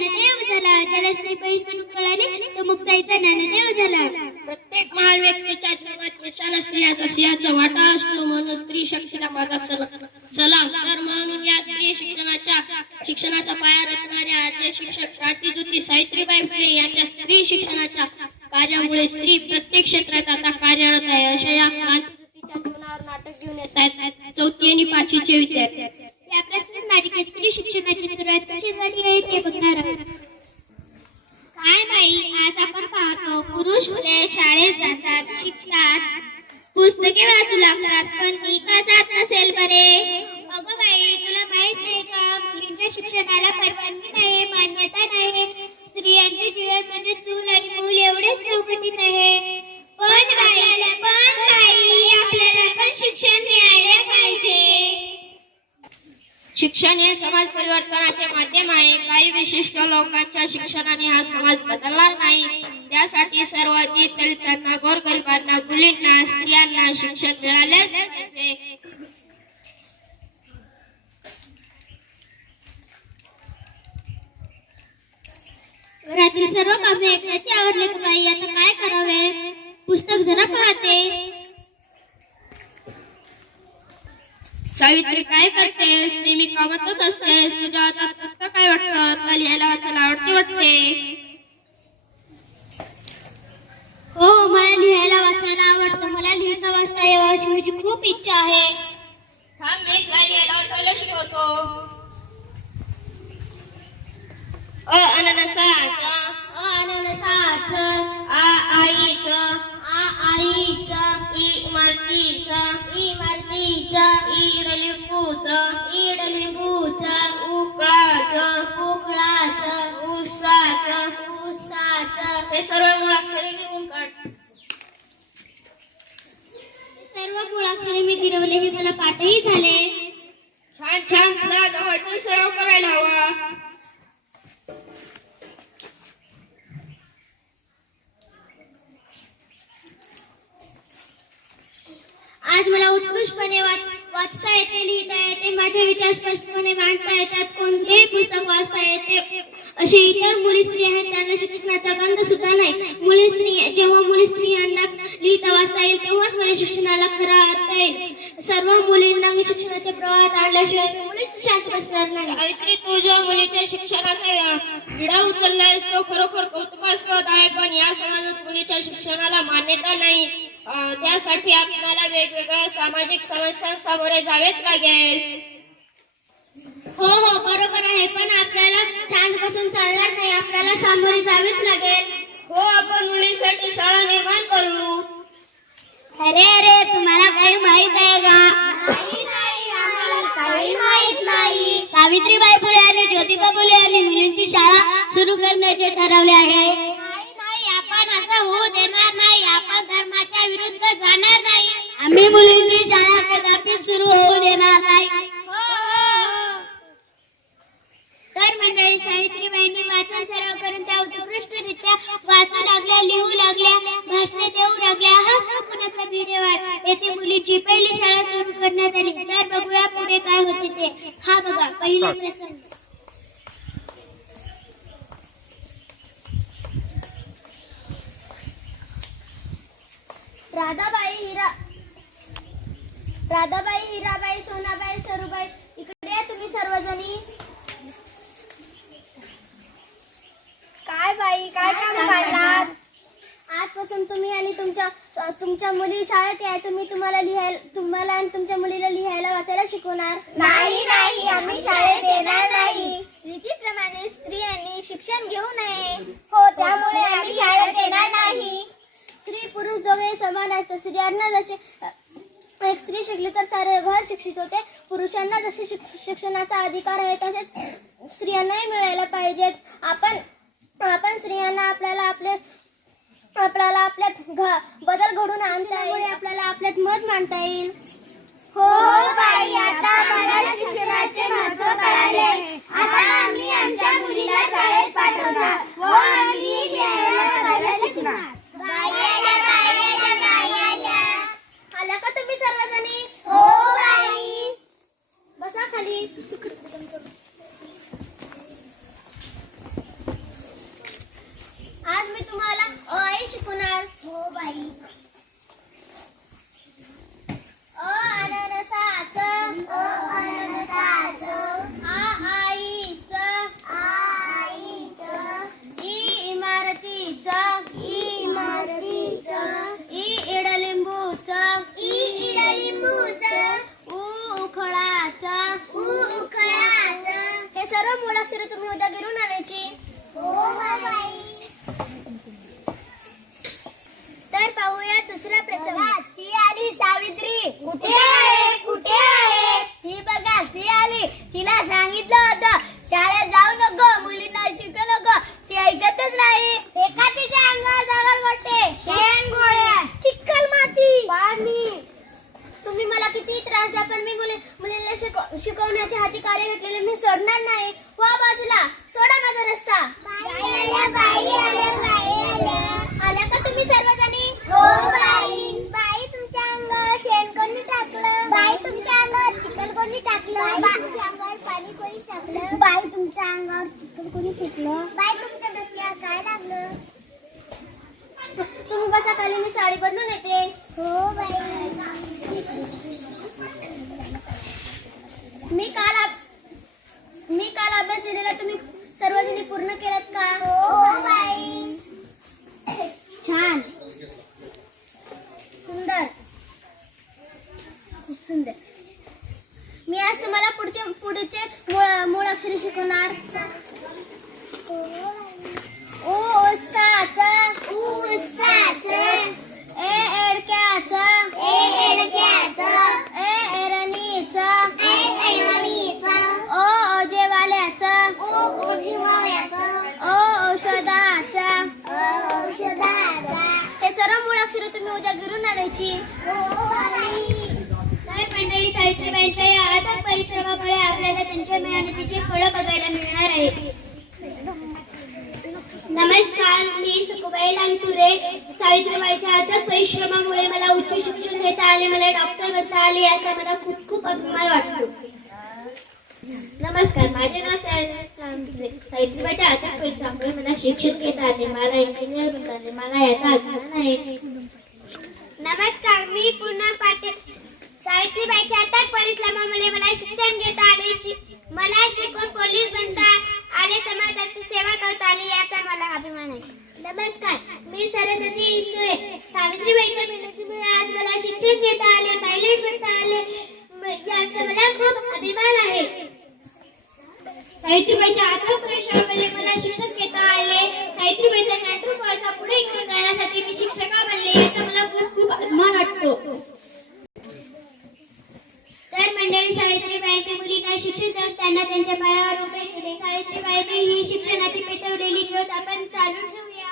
ज्ञानदेव झाला. ज्याला स्त्री बहीण कळाली तो मुक्ताईचा ज्ञानदेव झाला. प्रत्येक महान व्यक्तीच्या जीवनात पुरुषाला स्त्रियाचा सिंहाचा वाटा असतो, म्हणून स्त्री शक्तीला माझा सलाम. तर म्हणून या स्त्री शिक्षणाचा पाया रचणाऱ्या आद्य शिक्षक क्रांतीज्योती सावित्रीबाई फुले यांच्या स्त्री शिक्षणाच्या कार्यामुळे स्त्री प्रत्येक क्षेत्रात आता कार्यरत आहे. अशा या क्रांतीज्योतीच्या जीवनावर नाटक घेऊन येत आहेत 4वी आणि 5वीचे विद्यार्थी. या प्रस्तुत मालिकेत स्त्री शिक्षणाची सुरुवात कशी झाली आहे ते बघणार आहोत. काय बाई, आज आपण पाहतो पुरुष मुले शाळेत जातात, शिकतात, पुस्तके वाचू लागतात, पण मी का जात नसेल बरे? अगं बाई, तुला माहित नाही का, मुलींच्या शिक्षणाला परवानगी नाही, मान्यता नाही. स्त्रियांचे जीवन म्हणजे चूल आणि मूल एवढेच चौकटीत आहे. पण बाई आपल्याला पण शिक्षण मिळाले पाहिजे. शिक्षण हे समाज परिवर्तनाचे माध्यम आहे. काही विशिष्ट लोकांच्या शिक्षणाने हा समाज बदलणार नाही. त्यासाठी सर्व दलितांना, गोरगरिबांना, मुलींना, स्त्रियांना शिक्षण मिळालेच पाहिजे. घरातील सर्व कामे एकट्याची आवडले का बाई? आता काय करावे? पुस्तक जरा पाहते. सावित्री, काय करतेस? नेहमी कामातच असतेस. तुझ्या हातात पुस्तक काय वाटतं? तुला लिहायला वाचायला आवडते वाटते. हो, मला लिहायला वाचायला आवडतं. मला लिहिता वाचता यावं अशी माझी खूप इच्छा आहे. थांब, मी तुला लिहायला वाचायला शिकवतो. अननसाचं, अननसाचं, आईचं, आईचं, इमारतीचं, इमारतीचं, इडलिंबूचं, इडलिंबूचं, उकळाचं, उकळाचं, ऊसाचं. ऊसाचं. हे सर्व मुळाक्षरे गिरवून काढ. सर्व मुळाक्षरे मी गिरवले, हे मला पाठही झाले. छान छान, तुला जवळचा सराव करायला हवा. आज मला उत्कृष्टपणे वाचता येते, लिहिता येते, माझे विचार स्पष्टपणे मांडता येतात, कोणतेही पुस्तक वाचता येते. असे इतर मुली स्त्री आहेत त्यांना शिक्षणाचा गंध सुद्धा नाही. जेव्हा मुली स्त्रियांना लिहिता वाचता येईल तेव्हाच मला शिक्षणाला खरा अर्थ येईल. सर्व मुलींना मी शिक्षणाच्या प्रवाहात आणल्याशिवाय मुलीच शांत बसणार नाही. सावित्री, तू जो मुलीच्या शिक्षणाचा विडा उचललायस तो खरोखर कौतुकास्पद आहे, पण या समाजात मुलीच्या शिक्षणाला मान्यता नाही. त्यासाठी आपल्याला वेगवेगळ्या सामाजिक समस्यांना सामोरे जावेच लागेल. हो, बरोबर आहे, पण आपल्याला शांत बसून चालणार नाही, आपल्याला सामोरे जावेच लागेल. हो, आपण मुलींसाठी शाळा निर्माण करू. अरे, तुम्हाला काही माहित आहे का? नाही, आम्हाला काही माहित नाही. सावित्रीबाई फुले आणि ज्योतिबा फुले यांनी मुलींची शाळा सुरू करण्याचे ठरवले आहे. नाही, आपण असं होऊ देणार नाही. आपण धर्माच्या विरुद्ध जाणार नाही. आम्ही मुलींची शाळा कदापिच सुरू होऊ देणार नाही. तर मंडळी, सावित्रीबाईंनी वाचन सराव करून त्या उत्कृष्टरित्या वाचू लागल्या, लिहू लागल्या, भाषणे देऊ लागल्या. हाच पुण्याचा भिडेवाड येथे मुलींची पहिली शाळा सुरू करण्यात आली. तर बघूया पुढे काय होते ते. हा बघा पहिला प्रसंग. राधाबाई, हिराबाई, सोनाबाई, सरूबाई, इकडे या तुम्ही सर्वजणी. काय बाई, काय काम काढलात? आजपासून तुम्ही आणि तुमच्या मुली शाळेत यायचं. मी तुम्हाला आणि तुमच्या मुलीला लिहायला वाचायला शिकवणार. नाही, आम्ही शाळेत येणार नाही. रीतीप्रमाणे स्त्रियांनी शिक्षण घेऊ नये. हो, त्यामुळे आम्ही शाळेत येणार नाही. स्त्री पुरुष दोघे समान असतात. स्त्रियांना जसे एक स्त्री शिकली तर सारे घर शिक्षित होते. पुरुषांना जसे शिक्षणाचा अधिकार आहे तसेच स्त्रियांनाही मिळायला पाहिजेत. आपण स्त्रियांना आपल्याला आपल्यात बदल घडून आणता येईल. आपल्याला आपल्यात मत मांडता येईल. हो बाई, आता मला शिक्षणाचे महत्त्व कळाले. आता आम्ही आमच्या मुलीला शाळेत पाठवणार व आम्ही लिहायला शिकणार. आला का तुम्ही सर्वजणी? हो बाई. बसा खाली. शिकवणार? हो बाई. अननसाचं आईचं इमारतीचं इडलिंबूचं उखळाचं हे सर्व मूळाक्षरे तुम्ही उद्या गिरून आणायची. तर पाहूया दुसरा प्रसंग. ती आली सावित्री. कुठे आहे? ती बघा ती आली. तिला सांगितलं होतं शाळेत जाऊ नको, मुलींना शिकू नको, ती ऐकतच नाही. एका तिच्या अंगावर दगड पडते, शेण गोळ्या, चिखल माती, पाणी. तुम्ही मला किती त्रास द्या पण मी मुलींना शिकवण्याच्या हाती कार्य घेतलेले मी सोडणार नाही. वा बाजूला सोडा माझा रस्ता. आल्या का तुम्ही सर्वजणी? हो बाई. बाई तुमच्या अंगावर शेण कोणी टाकलं? बाई तुमच्या अंगावर चिखल कोणी टाकलं? तुमच्या अंगावर पाणी कोणी टाकलं? बाई तुमच्या अंगावर चिखल कोणी फेकलं? बाई तुमच्या डोक्यावर काय लागलं? तुम्ही बसा खाली, मी साडी बदलून येते. हो बाई. मी काल अभ्यास दिलेला तुम्ही सर्वजणी पूर्ण केलात का? हो बाई. छान, सुंदर, खूप सुंदर. मी आज तुम्हाला पुढचे मूळाक्षरे शिकवणार. ऊसाचं एडक्याचं एरणीचं ओजेवाल्याचं औषधाचं. हे सर्व मूळाक्षरे तुम्ही उद्या गिरून आणायची. तर मंडळी, सावित्रीबाईंच्या या अथक परिश्रमामुळे आपल्याला त्यांच्या मेहनतीची फळं बघायला मिळणार आहे. नमस्कार, मी सुकुबाई लांतुरे. सावित्रीबाईंच्या अथक परिश्रमामुळे मला उच्च शिक्षण घेता आले, मला डॉक्टर बनता आले, याचा मला खूप खूप अभिमान वाटतो. नमस्कार, माझे नाव लांतुरे. सावित्रीबाईंच्या अथक परिश्रमामुळे मला शिक्षण घेता आले, मला इंजिनियर बनता आले, मला याचा अभिमान आहे. नमस्कार, मी पूनम पाटील. सावित्रीबाईंच्या अथक परिश्रमामुळे मला शिक्षण घेता आले, मला शिकून पोलीस बनता आले, समाजाची सेवा करता आली, याचा मला अभिमान आहे. नमस्कार, मी सरस्वती इंदुरे. सावित्रीबाईंच्या मेहनतीमुळे आज मला शिक्षण घेता आले, पायलट बनता आले, याचा मला खूप अभिमान आहे. सावित्रीबाईंच्या अथक परिश्रमामुळे मला शिक्षण घेता आले, सावित्रीबाईंचा मेट्रो कोर्स पुढे घेऊन जाण्यासाठी मी शिक्षिका बनले, याचा मला खूप खूप अभिमान वाटतो. तर मंडळी, सावित्रीबाईंनी मुलींना शिक्षण देऊन त्यांना त्यांच्या पायावर उभे केले. सावित्रीबाईंनी ही शिक्षणाची पेटवलेली ज्योत आपण चालू ठेवूया.